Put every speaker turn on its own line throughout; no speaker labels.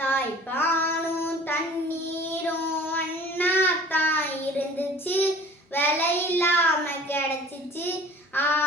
தாய்ப்பானும் தண்ணீரும் அண்ணா தான் இருந்துச்சு. விலை இல்லாம கிடைச்சிச்சு. ஆ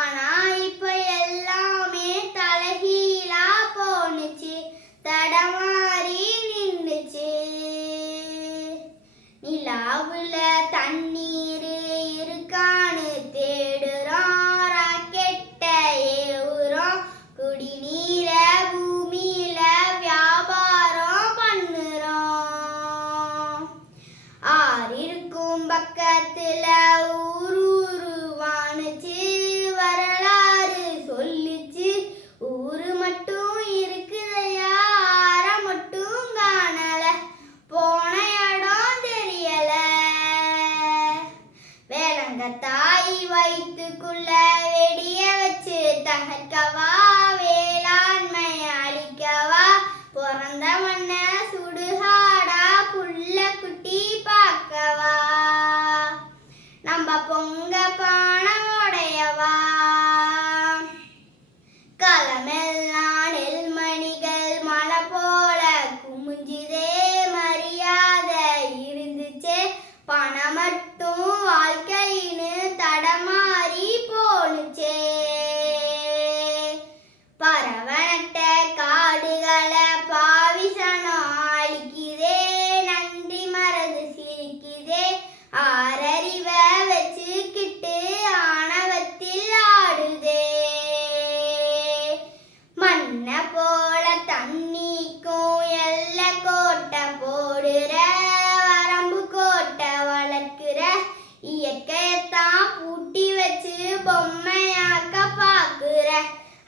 பொம்மையாக்க பாக்குற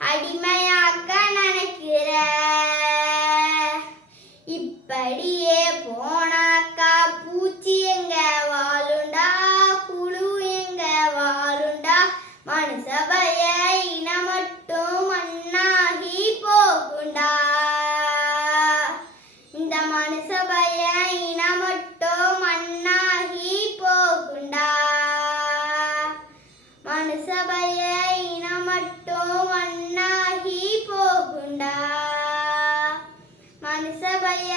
அடிமையாக்க ಹೊಸಬಯ ಇನಮಟ್ಟೋ ಮಣ್ಣಾಹಿ ಪೋಗುಂಡ ಮನಸಬಯ